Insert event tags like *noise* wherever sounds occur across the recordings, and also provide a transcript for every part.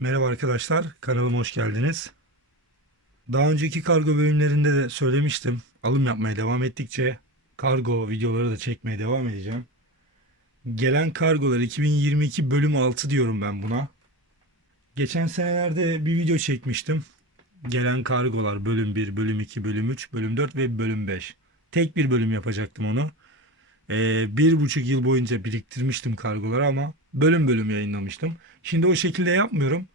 Merhaba arkadaşlar, kanalıma hoş geldiniz. Daha önceki kargo bölümlerinde de söylemiştim. Alım yapmaya devam ettikçe kargo videoları da çekmeye devam edeceğim. Gelen kargolar 2022 bölüm 6 diyorum ben buna. Geçen senelerde bir video çekmiştim. Gelen kargolar bölüm 1, bölüm 2, bölüm 3, bölüm 4 ve bölüm 5. Tek bir bölüm yapacaktım onu. Ee, bir buçuk yıl boyunca biriktirmiştim kargoları ama bölüm bölüm yayınlamıştım. Şimdi o şekilde yapmıyorum.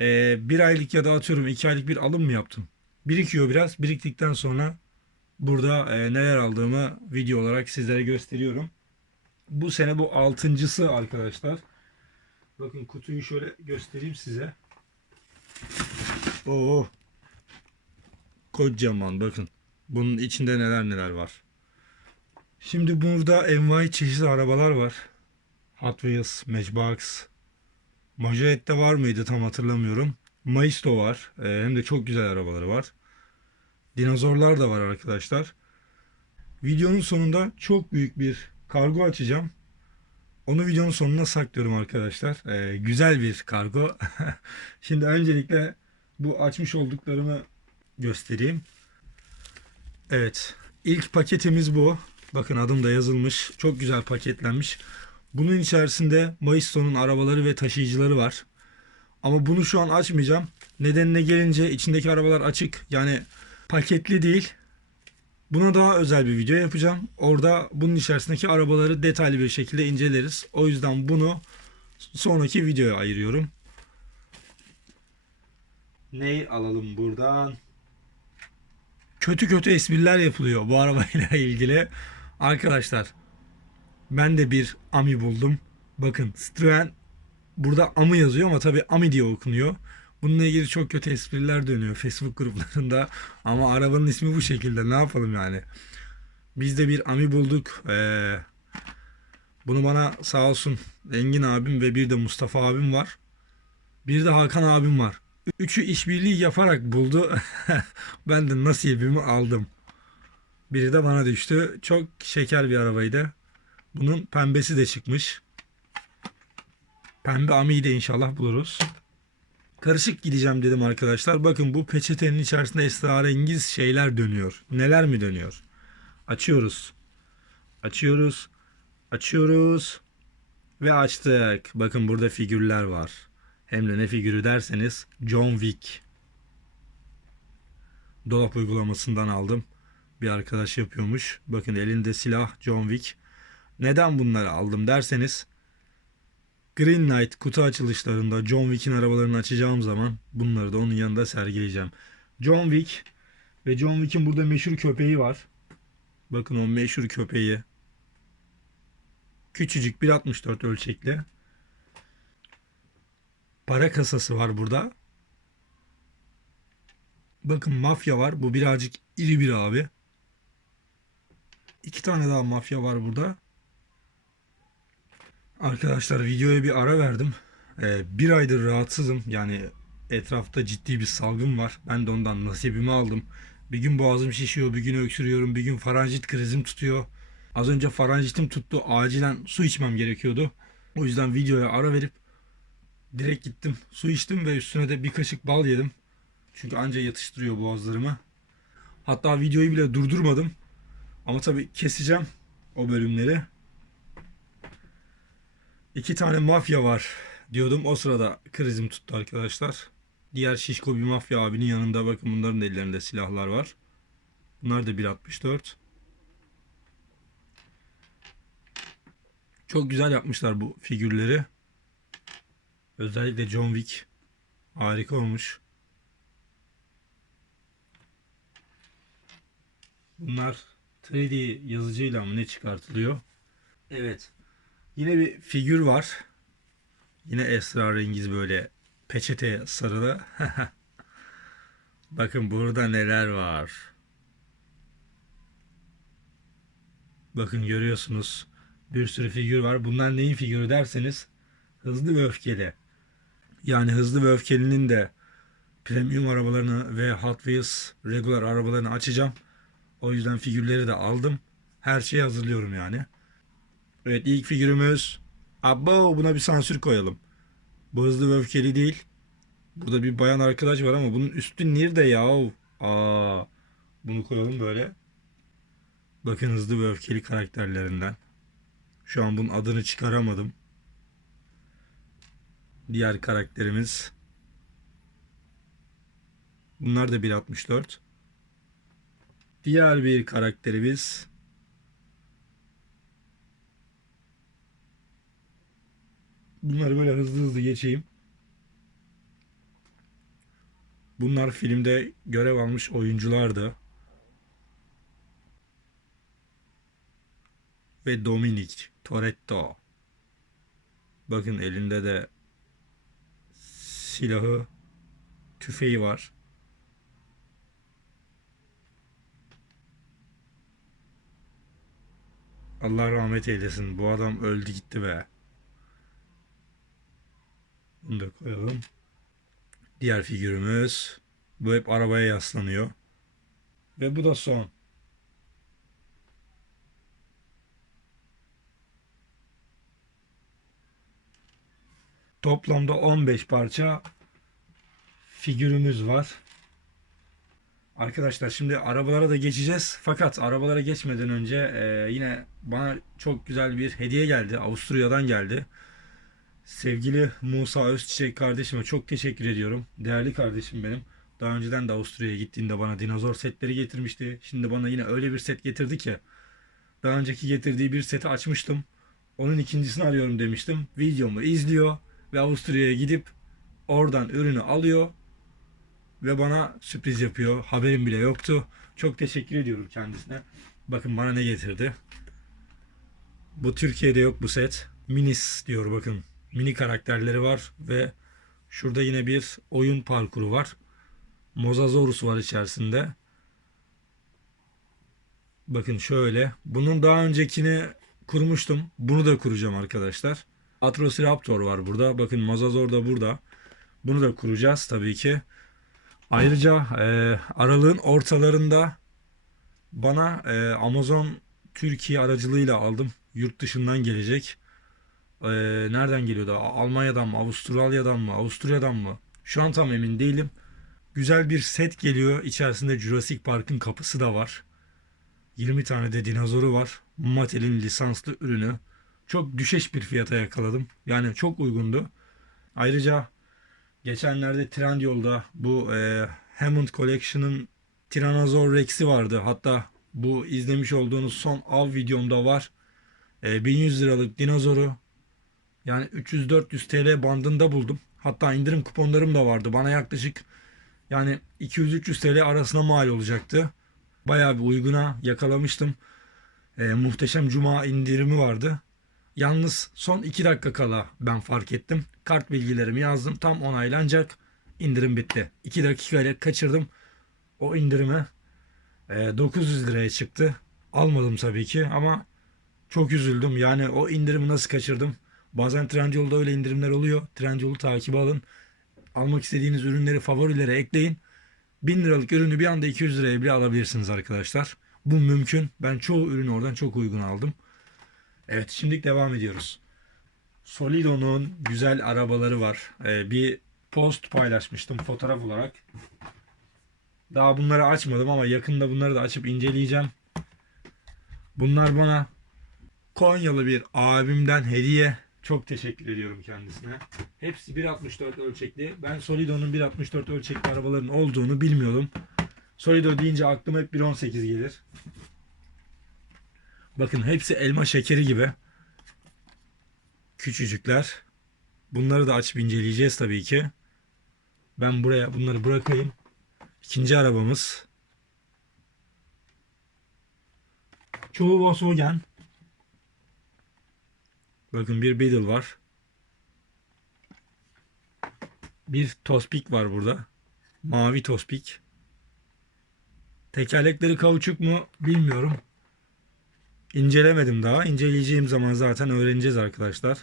Ee, bir aylık ya da atıyorum iki aylık bir alım mı yaptım? Birikiyor biraz. Biriktikten sonra burada e, neler aldığımı video olarak sizlere gösteriyorum. Bu sene bu altıncısı arkadaşlar. Bakın kutuyu şöyle göstereyim size. Oo. Kocaman bakın. Bunun içinde neler neler var. Şimdi burada envai çeşit arabalar var. Hot Wheels, Matchbox, Majoret'te var mıydı tam hatırlamıyorum. Maisto var. Ee, hem de çok güzel arabaları var. Dinozorlar da var arkadaşlar. Videonun sonunda çok büyük bir kargo açacağım. Onu videonun sonuna saklıyorum arkadaşlar. Ee, güzel bir kargo. *laughs* Şimdi öncelikle bu açmış olduklarımı göstereyim. Evet. İlk paketimiz bu. Bakın adım da yazılmış. Çok güzel paketlenmiş. Bunun içerisinde Maisto'nun arabaları ve taşıyıcıları var. Ama bunu şu an açmayacağım. Nedenine gelince içindeki arabalar açık. Yani paketli değil. Buna daha özel bir video yapacağım. Orada bunun içerisindeki arabaları detaylı bir şekilde inceleriz. O yüzden bunu sonraki videoya ayırıyorum. Neyi alalım buradan? Kötü kötü espriler yapılıyor bu arabayla *laughs* ilgili. Arkadaşlar ben de bir Ami buldum. Bakın Citroen burada Ami yazıyor ama tabii Ami diye okunuyor. Bununla ilgili çok kötü espriler dönüyor Facebook gruplarında. Ama arabanın ismi bu şekilde. Ne yapalım yani? Biz de bir Ami bulduk. Ee, bunu bana sağ olsun Engin abim ve bir de Mustafa abim var. Bir de Hakan abim var. Üçü işbirliği yaparak buldu. *laughs* ben de nasibimi aldım. Biri de bana düştü. Çok şeker bir arabaydı. Bunun pembesi de çıkmış. Pembe Ami'yi de inşallah buluruz. Karışık gideceğim dedim arkadaşlar. Bakın bu peçetenin içerisinde esrarengiz şeyler dönüyor. Neler mi dönüyor? Açıyoruz. Açıyoruz. Açıyoruz. Ve açtık. Bakın burada figürler var. Hem de ne figürü derseniz John Wick. Dolap uygulamasından aldım. Bir arkadaş yapıyormuş. Bakın elinde silah John Wick. Neden bunları aldım derseniz Green Knight kutu açılışlarında John Wick'in arabalarını açacağım zaman bunları da onun yanında sergileyeceğim. John Wick ve John Wick'in burada meşhur köpeği var. Bakın o meşhur köpeği. Küçücük 1.64 ölçekli. Para kasası var burada. Bakın mafya var. Bu birazcık iri bir abi. İki tane daha mafya var burada. Arkadaşlar videoya bir ara verdim. Ee, bir aydır rahatsızım. Yani etrafta ciddi bir salgın var. Ben de ondan nasibimi aldım. Bir gün boğazım şişiyor, bir gün öksürüyorum, bir gün faranjit krizim tutuyor. Az önce faranjitim tuttu. Acilen su içmem gerekiyordu. O yüzden videoya ara verip direkt gittim. Su içtim ve üstüne de bir kaşık bal yedim. Çünkü anca yatıştırıyor boğazlarımı. Hatta videoyu bile durdurmadım. Ama tabii keseceğim o bölümleri. İki tane mafya var diyordum. O sırada krizim tuttu arkadaşlar. Diğer şişko bir mafya abinin yanında bakın bunların ellerinde silahlar var. Bunlar da 1.64. Çok güzel yapmışlar bu figürleri. Özellikle John Wick. Harika olmuş. Bunlar 3D yazıcıyla mı ne çıkartılıyor? Evet. Yine bir figür var. Yine esrarengiz böyle peçete sarılı. *laughs* Bakın burada neler var. Bakın görüyorsunuz. Bir sürü figür var. Bunlar neyin figürü derseniz hızlı ve öfkeli. Yani hızlı ve öfkelinin de premium arabalarını ve Hot Wheels regular arabalarını açacağım. O yüzden figürleri de aldım. Her şeyi hazırlıyorum yani. Evet ilk figürümüz. Abo buna bir sansür koyalım. Bu hızlı ve öfkeli değil. Burada bir bayan arkadaş var ama bunun üstü nerede ya? Aa, bunu koyalım böyle. Bakın hızlı ve öfkeli karakterlerinden. Şu an bunun adını çıkaramadım. Diğer karakterimiz. Bunlar da 1.64. Diğer bir karakterimiz. Bunları böyle hızlı hızlı geçeyim. Bunlar filmde görev almış oyunculardı. Ve Dominic Toretto. Bakın elinde de silahı, tüfeği var. Allah rahmet eylesin. Bu adam öldü gitti be. Bunu da koyalım. Diğer figürümüz. Bu hep arabaya yaslanıyor. Ve bu da son. Toplamda 15 parça figürümüz var. Arkadaşlar şimdi arabalara da geçeceğiz. Fakat arabalara geçmeden önce e, yine bana çok güzel bir hediye geldi. Avusturya'dan geldi. Sevgili Musa Özçiçek kardeşime çok teşekkür ediyorum. Değerli kardeşim benim. Daha önceden de Avusturya'ya gittiğinde bana dinozor setleri getirmişti. Şimdi bana yine öyle bir set getirdi ki. Daha önceki getirdiği bir seti açmıştım. Onun ikincisini arıyorum demiştim. Videomu izliyor ve Avusturya'ya gidip oradan ürünü alıyor ve bana sürpriz yapıyor. Haberim bile yoktu. Çok teşekkür ediyorum kendisine. Bakın bana ne getirdi. Bu Türkiye'de yok bu set. Minis diyor bakın. Mini karakterleri var ve şurada yine bir oyun parkuru var. Mosasaurus var içerisinde. Bakın şöyle. Bunun daha öncekini kurmuştum. Bunu da kuracağım arkadaşlar. Atrociraptor var burada. Bakın Mosasaur da burada. Bunu da kuracağız tabii ki. Ayrıca e, aralığın ortalarında bana e, Amazon Türkiye aracılığıyla aldım. Yurt dışından gelecek. E, nereden geliyordu? Almanya'dan mı? Avustralya'dan mı? Avusturya'dan mı? Şu an tam emin değilim. Güzel bir set geliyor. İçerisinde Jurassic Park'ın kapısı da var. 20 tane de dinozoru var. Mattel'in lisanslı ürünü. Çok düşeş bir fiyata yakaladım. Yani çok uygundu. Ayrıca Geçenlerde Trendyol'da bu e, Hammond Collection'ın Tyrannosaur Rex'i vardı. Hatta bu izlemiş olduğunuz son av videomda var. E, 1100 liralık dinozoru yani 300-400 TL bandında buldum. Hatta indirim kuponlarım da vardı. Bana yaklaşık yani 200-300 TL arasına mal olacaktı. Bayağı bir uyguna yakalamıştım. E, muhteşem cuma indirimi vardı. Yalnız son 2 dakika kala ben fark ettim. Kart bilgilerimi yazdım. Tam onaylanacak. İndirim bitti. 2 dakikayla kaçırdım. O indirimi e, 900 liraya çıktı. Almadım tabii ki ama çok üzüldüm. Yani o indirimi nasıl kaçırdım? Bazen Trendyol'da öyle indirimler oluyor. Trendyol'u takip alın. Almak istediğiniz ürünleri favorilere ekleyin. 1000 liralık ürünü bir anda 200 liraya bile alabilirsiniz arkadaşlar. Bu mümkün. Ben çoğu ürünü oradan çok uygun aldım. Evet şimdi devam ediyoruz. Solido'nun güzel arabaları var. Ee, bir post paylaşmıştım fotoğraf olarak. Daha bunları açmadım ama yakında bunları da açıp inceleyeceğim. Bunlar bana Konyalı bir abimden hediye. Çok teşekkür ediyorum kendisine. Hepsi 1.64 ölçekli. Ben Solido'nun 1.64 ölçekli arabaların olduğunu bilmiyordum. Solido deyince aklıma hep 1.18 gelir. Bakın hepsi elma şekeri gibi. Küçücükler. Bunları da açıp inceleyeceğiz tabii ki. Ben buraya bunları bırakayım. İkinci arabamız. Çoğu Volkswagen. Bakın bir Beetle var. Bir Tospik var burada. Mavi Tospik. Tekerlekleri kauçuk mu bilmiyorum. İncelemedim daha. İnceleyeceğim zaman zaten öğreneceğiz arkadaşlar.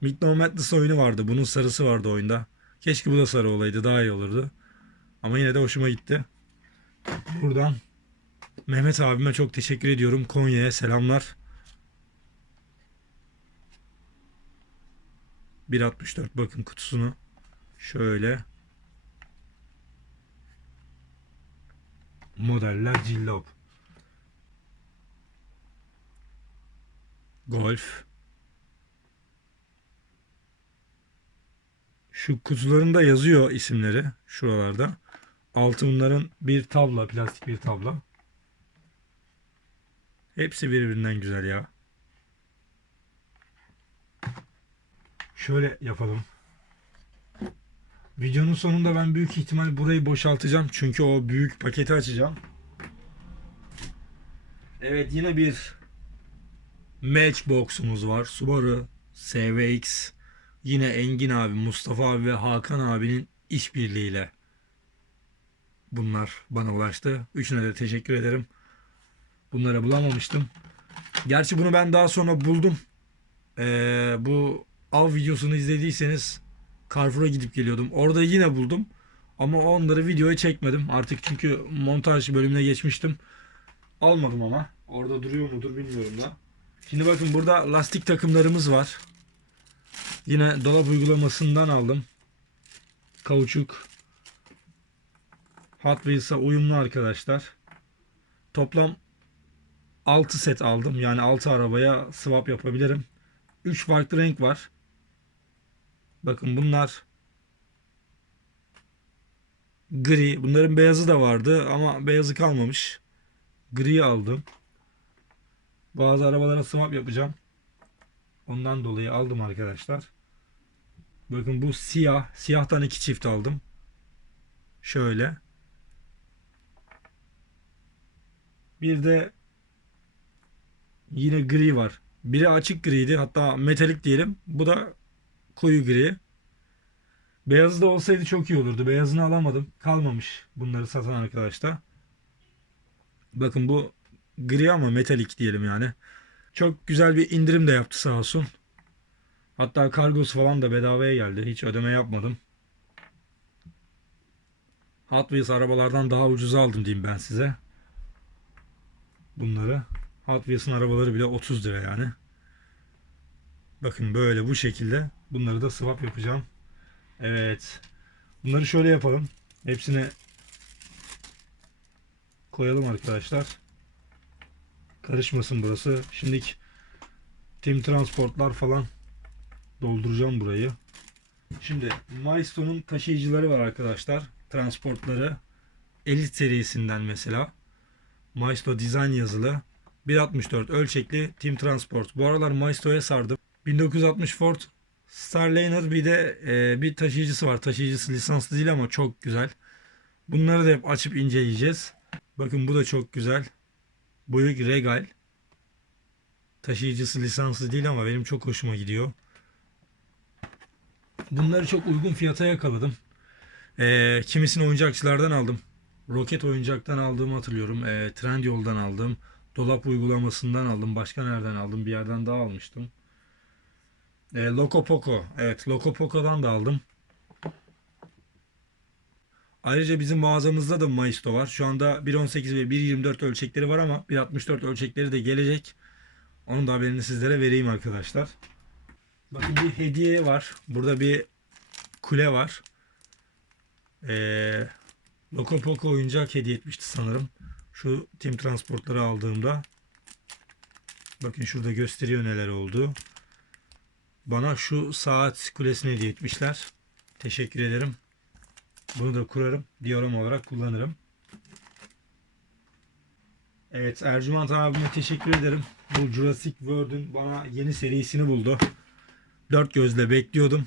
Midnight Madness oyunu vardı. Bunun sarısı vardı oyunda. Keşke bu da sarı olaydı. Daha iyi olurdu. Ama yine de hoşuma gitti. Buradan Mehmet abime çok teşekkür ediyorum. Konya'ya selamlar. 1.64 bakın kutusunu şöyle modeller cillop. Golf. Şu kutularında yazıyor isimleri şuralarda. Altı bunların bir tabla plastik bir tabla. Hepsi birbirinden güzel ya. Şöyle yapalım. Videonun sonunda ben büyük ihtimal burayı boşaltacağım. Çünkü o büyük paketi açacağım. Evet yine bir Matchbox'umuz var. Subaru SVX. Yine Engin abi, Mustafa abi ve Hakan abinin işbirliğiyle bunlar bana ulaştı. Üçüne de teşekkür ederim. Bunları bulamamıştım. Gerçi bunu ben daha sonra buldum. Ee, bu av videosunu izlediyseniz Carrefour'a gidip geliyordum. Orada yine buldum. Ama onları videoya çekmedim. Artık çünkü montaj bölümüne geçmiştim. Almadım ama. Orada duruyor mudur bilmiyorum da. Şimdi bakın burada lastik takımlarımız var. Yine dolap uygulamasından aldım. Kauçuk. Hot Wheels'a uyumlu arkadaşlar. Toplam 6 set aldım. Yani 6 arabaya swap yapabilirim. 3 farklı renk var. Bakın bunlar gri. Bunların beyazı da vardı ama beyazı kalmamış. Gri aldım. Bazı arabalara swap yapacağım. Ondan dolayı aldım arkadaşlar. Bakın bu siyah. Siyahtan iki çift aldım. Şöyle. Bir de yine gri var. Biri açık griydi. Hatta metalik diyelim. Bu da koyu gri. Beyazı da olsaydı çok iyi olurdu. Beyazını alamadım. Kalmamış bunları satan arkadaşlar. Bakın bu gri ama metalik diyelim yani. Çok güzel bir indirim de yaptı sağ olsun. Hatta kargosu falan da bedavaya geldi. Hiç ödeme yapmadım. Hot Wheels arabalardan daha ucuza aldım diyeyim ben size. Bunları. Hot Wheels'ın arabaları bile 30 lira yani. Bakın böyle bu şekilde. Bunları da swap yapacağım. Evet. Bunları şöyle yapalım. Hepsini koyalım arkadaşlar. Karışmasın burası. Şimdiki Team Transportlar falan dolduracağım burayı. Şimdi Milestone'un taşıyıcıları var arkadaşlar. Transportları Elite serisinden mesela. Maestro Design yazılı. 1.64 ölçekli Team Transport. Bu aralar Maestro'ya sardım. 1960 Ford Starliner bir de e, bir taşıyıcısı var. Taşıyıcısı lisanslı değil ama çok güzel. Bunları da hep açıp inceleyeceğiz. Bakın bu da çok güzel. Buick Regal. Taşıyıcısı lisanslı değil ama benim çok hoşuma gidiyor. Bunları çok uygun fiyata yakaladım. Ee, kimisini oyuncakçılardan aldım. Roket oyuncaktan aldığımı hatırlıyorum. Ee, Trendyol'dan aldım. Dolap uygulamasından aldım. Başka nereden aldım? Bir yerden daha almıştım. Ee, Loco Poco. Evet Loco Poco'dan da aldım. Ayrıca bizim mağazamızda da Maisto var. Şu anda 1.18 ve 1.24 ölçekleri var ama 1.64 ölçekleri de gelecek. Onun da haberini sizlere vereyim arkadaşlar. Bakın bir hediye var. Burada bir kule var. Ee, Loco Poco oyuncak hediye etmişti sanırım. Şu Team Transportları aldığımda. Bakın şurada gösteriyor neler oldu. Bana şu saat kulesini hediye etmişler. Teşekkür ederim. Bunu da kurarım. Diyorum olarak kullanırım. Evet Ercüment abime teşekkür ederim. Bu Jurassic World'ün bana yeni serisini buldu. Dört gözle bekliyordum.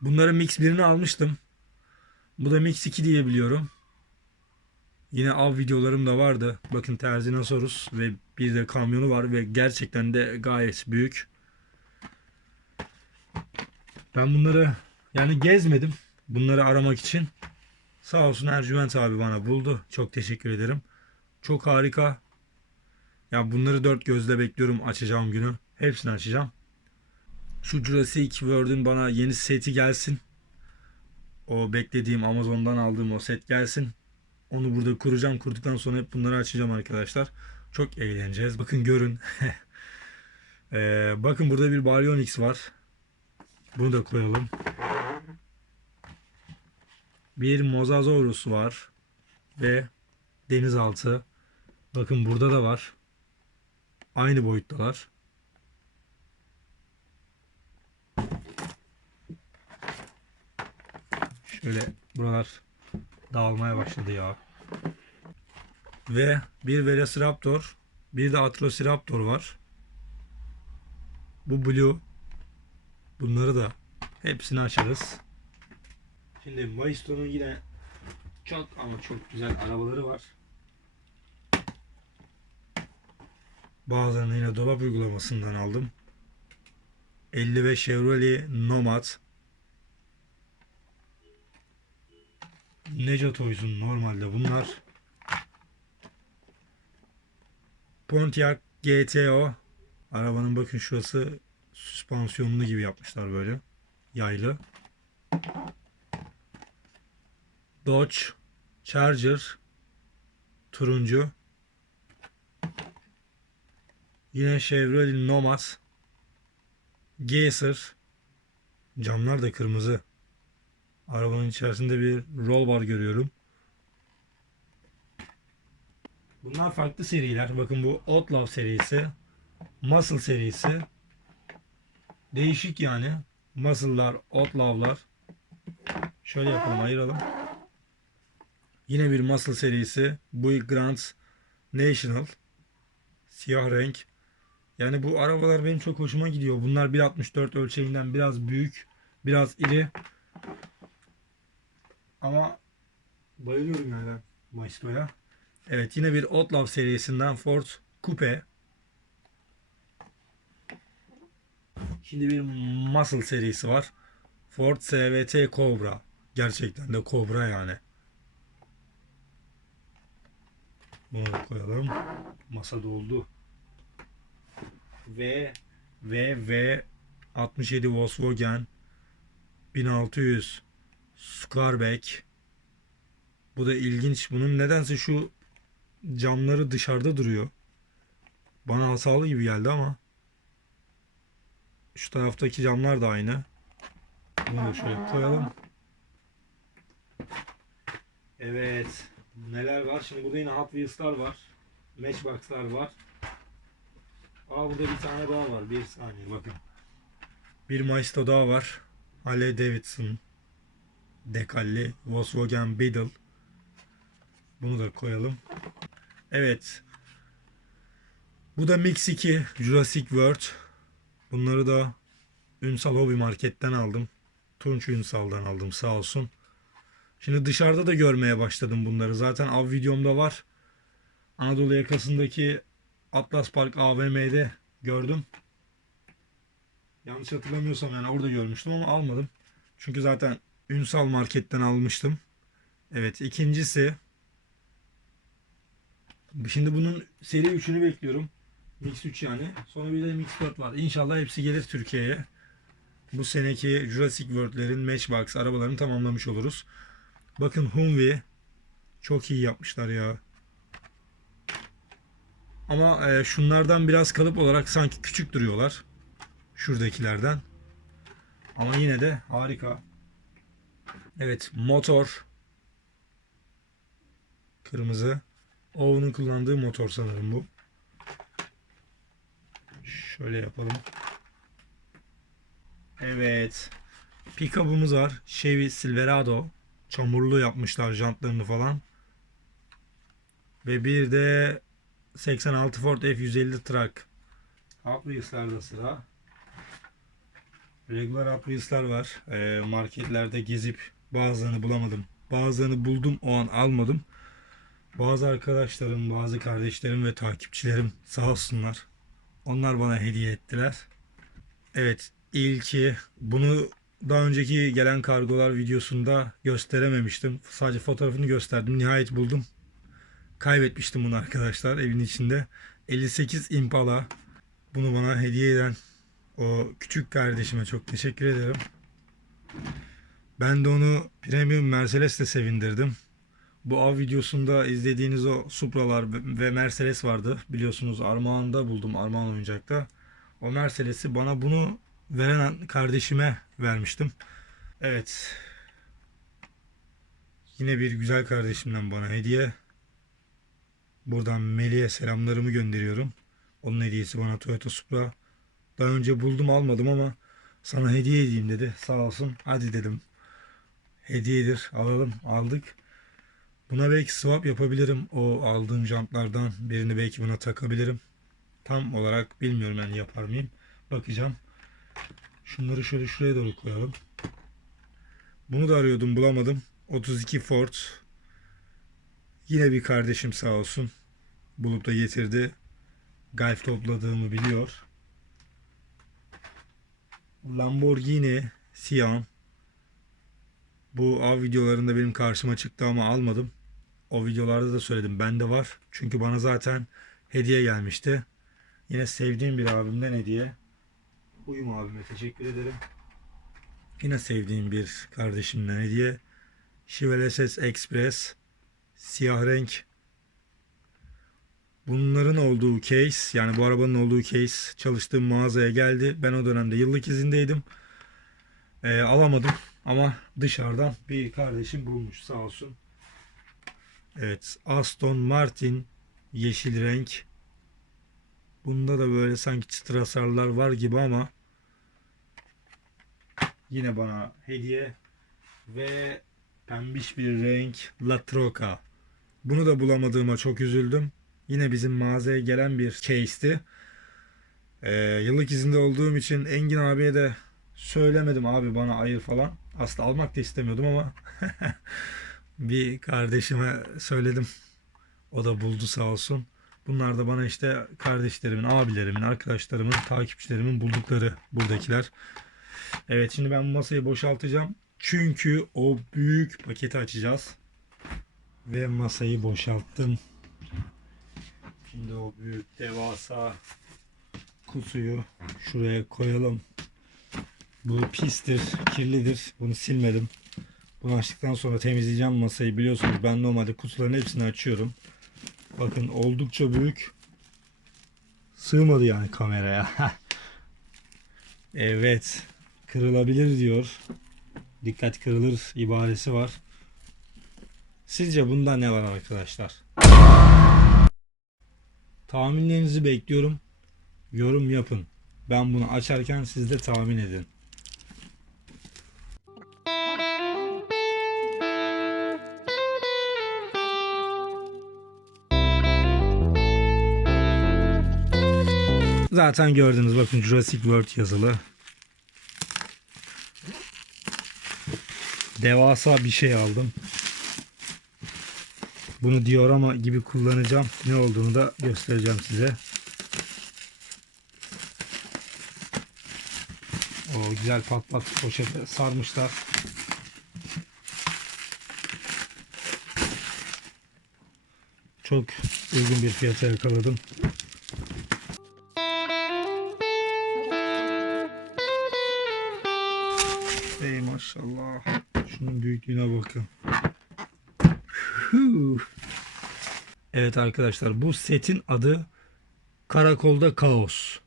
Bunların Mix 1'ini almıştım. Bu da Mix 2 diye biliyorum. Yine av videolarım da vardı. Bakın Terzinosaurus ve bir de kamyonu var ve gerçekten de gayet büyük. Ben bunları yani gezmedim. Bunları aramak için. Sağ olsun Ercüment abi bana buldu. Çok teşekkür ederim. Çok harika. Ya bunları dört gözle bekliyorum açacağım günü. Hepsini açacağım. Şu Jurassic World'ün bana yeni seti gelsin. O beklediğim Amazon'dan aldığım o set gelsin. Onu burada kuracağım. Kurduktan sonra hep bunları açacağım arkadaşlar. Çok eğleneceğiz. Bakın görün. *laughs* Ee, bakın burada bir Baryonyx var. Bunu da koyalım. Bir Mosasaurus var. Ve denizaltı. Bakın burada da var. Aynı boyuttalar. Şöyle buralar dağılmaya başladı ya. Ve bir Velociraptor, bir de Atrociraptor var. Bu Blue. Bunları da hepsini açarız. Şimdi Maisto'nun yine çok ama çok güzel arabaları var. Bazılarını yine dolap uygulamasından aldım. 55 Chevrolet Nomad. Neca Toys'un normalde bunlar. Pontiac GTO. Arabanın bakın şurası süspansiyonlu gibi yapmışlar böyle. Yaylı. Dodge Charger turuncu. Yine Chevrolet Nomad. Geyser. Camlar da kırmızı. Arabanın içerisinde bir roll bar görüyorum. Bunlar farklı seriler. Bakın bu Outlaw serisi. Muscle serisi. Değişik yani. Muscle'lar, Outlaw'lar. Şöyle yapalım ayıralım. Yine bir Muscle serisi. Buick Grand National. Siyah renk. Yani bu arabalar benim çok hoşuma gidiyor. Bunlar 1.64 ölçeğinden biraz büyük. Biraz iri. Ama bayılıyorum yani ben Maestro'ya. Evet yine bir Outlaw serisinden Ford Coupe. Şimdi bir Muscle serisi var. Ford CVT Cobra. Gerçekten de Cobra yani. Bunu koyalım. Masa doldu. V V V 67 Volkswagen 1600 Scarback Bu da ilginç. Bunun nedense şu camları dışarıda duruyor. Bana hasalı gibi geldi ama şu taraftaki camlar da aynı. Bunu da şöyle koyalım. Evet. Neler var? Şimdi burada yine Hot Wheels'lar var. Matchbox'lar var. Aa burada bir tane daha var. Bir saniye bakın. Bir Maestro daha var. Harley Davidson. Dekalli. Volkswagen Beetle. Bunu da koyalım. Evet. Bu da Mix 2 Jurassic World. Bunları da Ünsal Hobby Market'ten aldım. Tunç Ünsal'dan aldım sağ olsun. Şimdi dışarıda da görmeye başladım bunları. Zaten av videomda var. Anadolu yakasındaki Atlas Park AVM'de gördüm. Yanlış hatırlamıyorsam yani orada görmüştüm ama almadım. Çünkü zaten Ünsal Market'ten almıştım. Evet ikincisi Şimdi bunun seri 3'ünü bekliyorum. Mix 3 yani. Sonra bir de Mix 4 var. İnşallah hepsi gelir Türkiye'ye. Bu seneki Jurassic World'lerin Matchbox arabalarını tamamlamış oluruz. Bakın Humvee çok iyi yapmışlar ya. Ama e, şunlardan biraz kalıp olarak sanki küçük duruyorlar. Şuradakilerden. Ama yine de harika. Evet motor. Kırmızı. Owen'ın kullandığı motor sanırım bu. Şöyle yapalım. Evet. Pickup'ımız var. Chevy Silverado. Çamurlu yapmışlar jantlarını falan. Ve bir de 86 Ford F150 Truck. Hot Wheels'larda sıra. Regular Hot Wheels'lar var. Ee, marketlerde gezip bazılarını bulamadım. Bazılarını buldum o an almadım. Bazı arkadaşlarım, bazı kardeşlerim ve takipçilerim sağ olsunlar. Onlar bana hediye ettiler. Evet ilki bunu daha önceki gelen kargolar videosunda gösterememiştim. Sadece fotoğrafını gösterdim. Nihayet buldum. Kaybetmiştim bunu arkadaşlar evin içinde. 58 Impala. Bunu bana hediye eden o küçük kardeşime çok teşekkür ederim. Ben de onu Premium Mercedes'le sevindirdim. Bu av videosunda izlediğiniz o Supra'lar ve Mercedes vardı. Biliyorsunuz Armağan'da buldum Armağan oyuncakta. O Mercedes'i bana bunu veren kardeşime vermiştim. Evet. Yine bir güzel kardeşimden bana hediye. Buradan Melih'e selamlarımı gönderiyorum. Onun hediyesi bana Toyota Supra. Daha önce buldum almadım ama sana hediye edeyim dedi. Sağ olsun. Hadi dedim. Hediyedir. Alalım. Aldık. Buna belki swap yapabilirim. O aldığım jantlardan birini belki buna takabilirim. Tam olarak bilmiyorum yani yapar mıyım. Bakacağım. Şunları şöyle şuraya doğru koyalım. Bunu da arıyordum bulamadım. 32 Ford. Yine bir kardeşim sağ olsun. Bulup da getirdi. Golf topladığımı biliyor. Lamborghini Sian. Bu av videolarında benim karşıma çıktı ama almadım. O videolarda da söyledim. Bende var. Çünkü bana zaten hediye gelmişti. Yine sevdiğim bir abimden hediye. Uyum abime teşekkür ederim. Yine sevdiğim bir kardeşimden hediye. SS Express. Siyah renk. Bunların olduğu case yani bu arabanın olduğu case çalıştığım mağazaya geldi. Ben o dönemde yıllık izindeydim. Ee, alamadım ama dışarıdan bir kardeşim bulmuş sağ olsun. Evet Aston Martin yeşil renk. Bunda da böyle sanki çıtır hasarlar var gibi ama yine bana hediye ve pembiş bir renk La Troca. Bunu da bulamadığıma çok üzüldüm. Yine bizim mağazaya gelen bir case'ti. Ee, yıllık izinde olduğum için Engin abiye de söylemedim abi bana ayır falan. Aslında almak da istemiyordum ama *laughs* bir kardeşime söyledim. O da buldu sağ olsun. Bunlar da bana işte kardeşlerimin, abilerimin, arkadaşlarımın, takipçilerimin buldukları buradakiler. Evet şimdi ben bu masayı boşaltacağım. Çünkü o büyük paketi açacağız. Ve masayı boşalttım. Şimdi o büyük devasa kutuyu şuraya koyalım. Bu pistir, kirlidir. Bunu silmedim. Açtıktan sonra temizleyeceğim masayı. Biliyorsunuz ben normalde kutuların hepsini açıyorum. Bakın oldukça büyük. Sığmadı yani kameraya. *laughs* evet. Kırılabilir diyor. Dikkat kırılır ibaresi var. Sizce bunda ne var arkadaşlar? Tahminlerinizi bekliyorum. Yorum yapın. Ben bunu açarken siz de tahmin edin. Zaten gördünüz bakın Jurassic World yazılı. Devasa bir şey aldım. Bunu diorama gibi kullanacağım. Ne olduğunu da göstereceğim size. O güzel pat pat poşete sarmışlar. Çok uygun bir fiyata yakaladım. Büyüklüğüne bakın. Evet arkadaşlar bu setin adı Karakolda Kaos.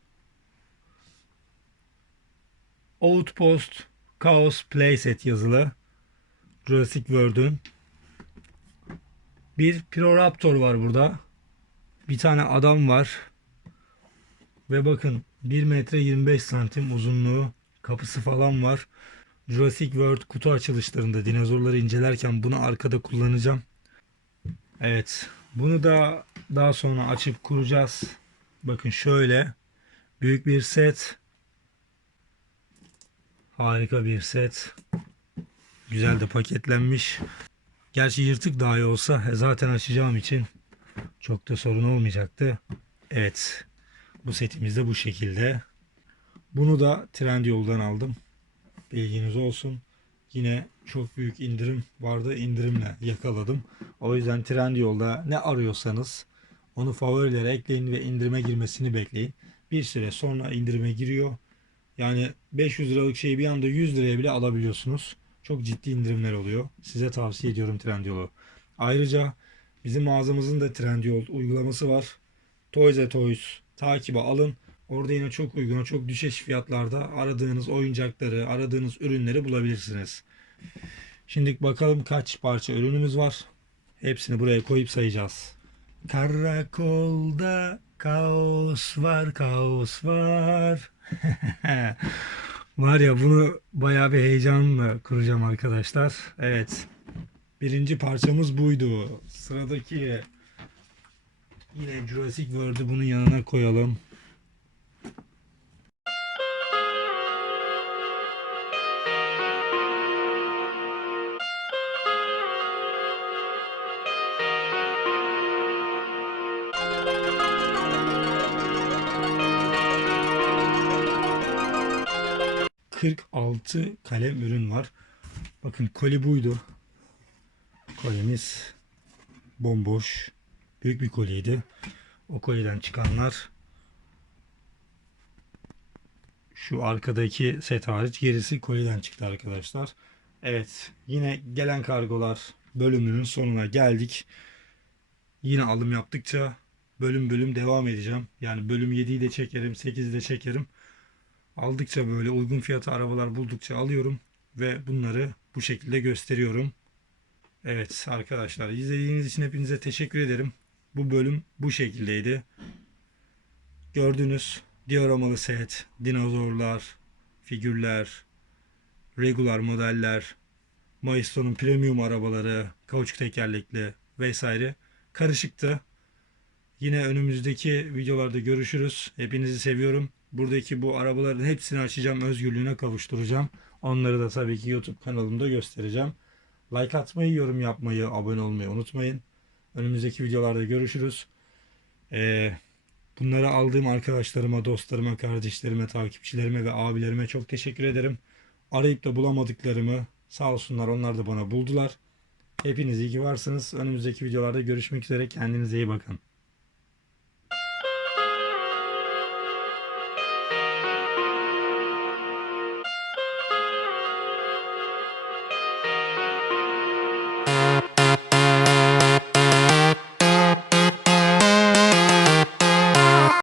Outpost Chaos Playset yazılı. Jurassic World'ün. Bir Piroraptor var burada. Bir tane adam var. Ve bakın 1 metre 25 santim uzunluğu. Kapısı falan var. Jurassic World kutu açılışlarında dinozorları incelerken bunu arkada kullanacağım. Evet. Bunu da daha sonra açıp kuracağız. Bakın şöyle. Büyük bir set. Harika bir set. Güzel de paketlenmiş. Gerçi yırtık dahi olsa zaten açacağım için çok da sorun olmayacaktı. Evet. Bu setimiz de bu şekilde. Bunu da Trendyol'dan aldım. Bilginiz olsun. Yine çok büyük indirim vardı. indirimle yakaladım. O yüzden Trendyol'da ne arıyorsanız onu favorilere ekleyin ve indirime girmesini bekleyin. Bir süre sonra indirime giriyor. Yani 500 liralık şeyi bir anda 100 liraya bile alabiliyorsunuz. Çok ciddi indirimler oluyor. Size tavsiye ediyorum Trendyol'u. Ayrıca bizim mağazamızın da Trendyol uygulaması var. Toys Toys takibe alın. Orada yine çok uygun, çok düşeş fiyatlarda aradığınız oyuncakları, aradığınız ürünleri bulabilirsiniz. Şimdi bakalım kaç parça ürünümüz var. Hepsini buraya koyup sayacağız. Karakolda kaos var, kaos var. *laughs* var ya bunu bayağı bir heyecanla kuracağım arkadaşlar. Evet. Birinci parçamız buydu. Sıradaki yine Jurassic World'ü bunun yanına koyalım. ...46 kalem ürün var. Bakın koli buydu. Kolimiz bomboş. Büyük bir koliydi. O koliden çıkanlar şu arkadaki set hariç gerisi koliden çıktı arkadaşlar. Evet yine gelen kargolar bölümünün sonuna geldik. Yine alım yaptıkça bölüm bölüm devam edeceğim. Yani bölüm 7'yi de çekerim 8'i de çekerim. Aldıkça böyle uygun fiyata arabalar buldukça alıyorum ve bunları bu şekilde gösteriyorum. Evet arkadaşlar izlediğiniz için hepinize teşekkür ederim. Bu bölüm bu şekildeydi. Gördünüz dioramalı set, dinozorlar, figürler, regular modeller, Maestro'nun premium arabaları, kauçuk tekerlekli vesaire karışıktı. Yine önümüzdeki videolarda görüşürüz. Hepinizi seviyorum. Buradaki bu arabaların hepsini açacağım, özgürlüğüne kavuşturacağım. Onları da tabii ki YouTube kanalımda göstereceğim. Like atmayı, yorum yapmayı, abone olmayı unutmayın. Önümüzdeki videolarda görüşürüz. Ee, bunları aldığım arkadaşlarıma, dostlarıma, kardeşlerime, takipçilerime ve abilerime çok teşekkür ederim. Arayıp da bulamadıklarımı sağ olsunlar onlar da bana buldular. Hepiniz iyi ki varsınız. Önümüzdeki videolarda görüşmek üzere. Kendinize iyi bakın.